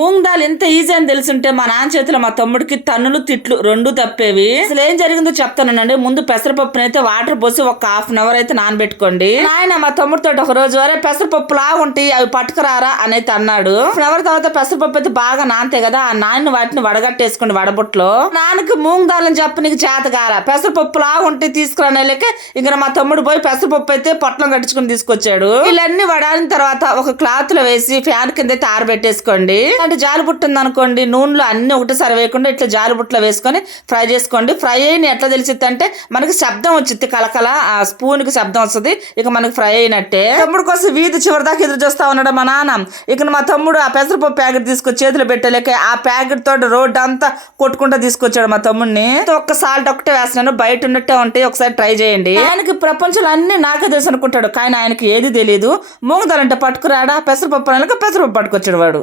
మూంగ్ దాల్ ఇంత ఈజీ అని తెలుసుంటే మా నాన్న చేతిలో మా తమ్ముడికి తన్నులు తిట్లు రెండు తప్పేవి. అసలు ఏం జరిగిందో చెప్తానండి. ముందు పెసరపప్పుని అయితే వాటర్ పోసి ఒక ½ అయితే నానబెట్టుకోండి. ఆయన మా తమ్ముడితో ఒక రోజు వరే పెసరపప్పు లాగుంటాయి అవి పట్టుకురారా అనేది అన్నాడు. ½ తర్వాత పెసరపప్పు అయితే బాగా నానతాయి కదా, ఆ నాన్న వాటిని వడగట్టేసుకోండి వడబుట్లో. నాన్నకి మూంగ్ దాల్ అని చెప్పి నీకు చేత కాల పెసరపప్పు లాగుంటాయి తీసుకురానేలేకే ఇంకా మా తమ్ముడు పోయి పెసరపప్పు అయితే పొట్లం కట్టించుకుని తీసుకొచ్చాడు. వీళ్ళన్ని వడాలిన తర్వాత ఒక క్లాత్ లో వేసి ఫ్యాన్ కింద అయితే ఆరబెట్టేసుకోండి. అంటే జాలిబుట్ట ఉంది అనుకోండి, నూనెలో అన్ని ఒకటేసారి వేయకుండా ఇట్లా జాలిబుట్టలో వేసుకొని ఫ్రై చేసుకోండి. ఫ్రై అయిన ఎట్లా తెలిసిద్ది అంటే మనకి శబ్దం వచ్చింది, కలకల ఆ స్పూన్ కి శబ్దం వస్తుంది, ఇక మనకి ఫ్రై అయినట్టే. తమ్ముడు కోసం వీధి చివరి దాకా ఎదురు చూస్తా ఉన్నాడు మా నాన్న. ఇక మా తమ్ముడు ఆ పెసరపప్పు ప్యాకెట్ తీసుకొచ్చి చేతిలో పెట్టలేక ఆ ప్యాకెట్ తోటి రోడ్డు అంతా కొట్టుకుంటా తీసుకొచ్చాడు మా తమ్ముడిని. ఒక్క సాల్ట్ ఒకటే వేస్తున్నాను, బయట ఉన్నట్టే ఉంటాయి, ఒకసారి ట్రై చేయండి. ఆయనకి ప్రపంచంలో అన్ని నాకే తెలుసు అనుకుంటాడు, కానీ ఆయనకి ఏది తెలియదు. మూంగ్ దాల్ అంటే పట్టుకురాడా, పెసరపప్పు పెసరపప్పు పట్టుకొచ్చాడు వాడు.